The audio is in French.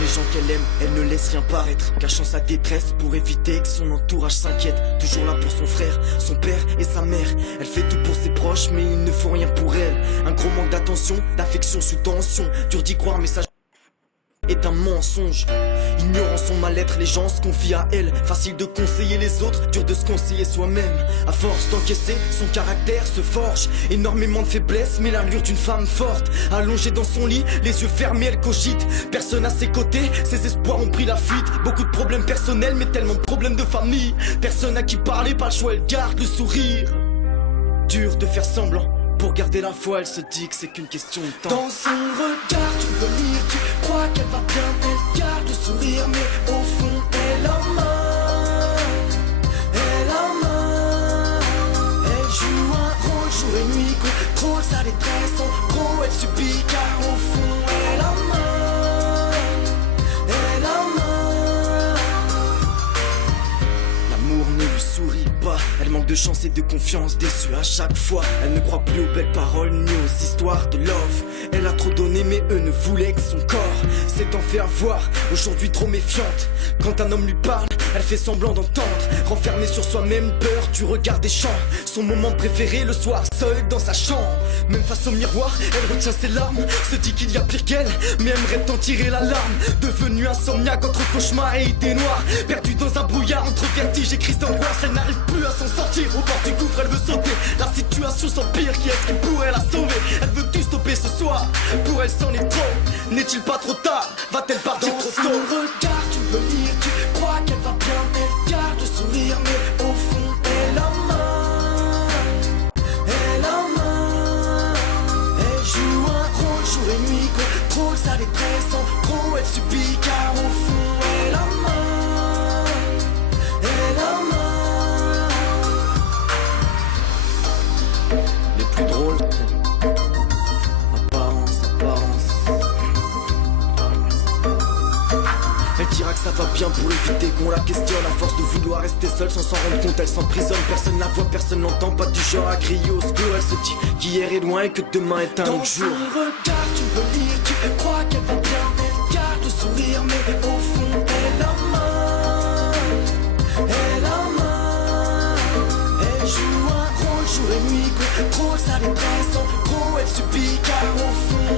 les gens qu'elle aime, elle ne laisse rien paraître, cachant sa détresse pour éviter que son entourage s'inquiète. Toujours là pour son frère, son père et sa mère. Elle fait tout pour ses proches mais ils ne font rien pour elle. Un gros manque d'attention, d'affection sous tension. Dur d'y croire mais ça est un mensonge. Ignorant son mal-être, les gens se confient à elle. Facile de conseiller les autres, dur de se conseiller soi-même. À force d'encaisser, son caractère se forge. Énormément de faiblesse, mais l'allure d'une femme forte. Allongée dans son lit, les yeux fermés, elle cogite. Personne à ses côtés, ses espoirs ont pris la fuite. Beaucoup de problèmes personnels, mais tellement de problèmes de famille. Personne à qui parler, pas le choix, elle garde le sourire. Dur de faire semblant. Pour garder la foi, elle se dit que c'est qu'une question de temps. Dans son regard, tu peux lire, tu crois qu'elle va bien, elle garde le sourire, mais au fond, elle a mal. Elle a mal. Elle joue un rôle jour et nuit, contrôle sa détresse, en gros, elle subit, car au fond, elle a mal. Elle a mal. L'amour ne lui sourit pas, elle manque de chance et de confiance, déçue à chaque fois. Elle ne croit plus aux belles paroles ni aux histoires de love. Elle a trop donné mais eux ne voulaient que son corps. S'est en fait avoir, aujourd'hui trop méfiante. Quand un homme lui parle, elle fait semblant d'entendre. Renfermée sur soi-même, peur du regard des gens. Son moment préféré le soir, seule dans sa chambre. Même face au miroir, elle retient ses larmes. Se dit qu'il y a pire qu'elle, mais aimerait en tirer la larme. Devenue insomniaque entre cauchemar et idées noires. Perdue dans un brouillard entre vertige et crise d'angoisse. Elle n'arrive plus à s'en sortir, au bord du gouffre elle veut sauter. La situation s'empire, qui est-ce qui pourrait la sauver? Elle veut tout stopper ce soir, pour elle c'en est trop. N'est-il pas trop tard? Va-t-elle partir trop tôt? Dans son regard tu peux lire, tu crois qu'elle va bien, elle garde le sourire, mais au fond elle a mal. Elle a mal. Elle joue un rôle jour et nuit, contrôle sa détresse, en gros elle subit, car au fond elle a mal. Elle a mal. Les plus drôles, apparence. Elle dira que ça va bien pour éviter qu'on la questionne. À force de vouloir rester seule sans s'en rendre compte, elle s'emprisonne. Personne la voit, personne l'entend, pas du genre à crier au secours. Elle se dit qu'hier est loin et que demain est un autre jour. Dans son regard tu peux lire, tu crois qu'elle va bien, elle garde le sourire, mais au fond elle a mal. Elle a mal. Elle joue un rôle jour et nuit, contrôle sa détresse, en gros elle subit, car au fond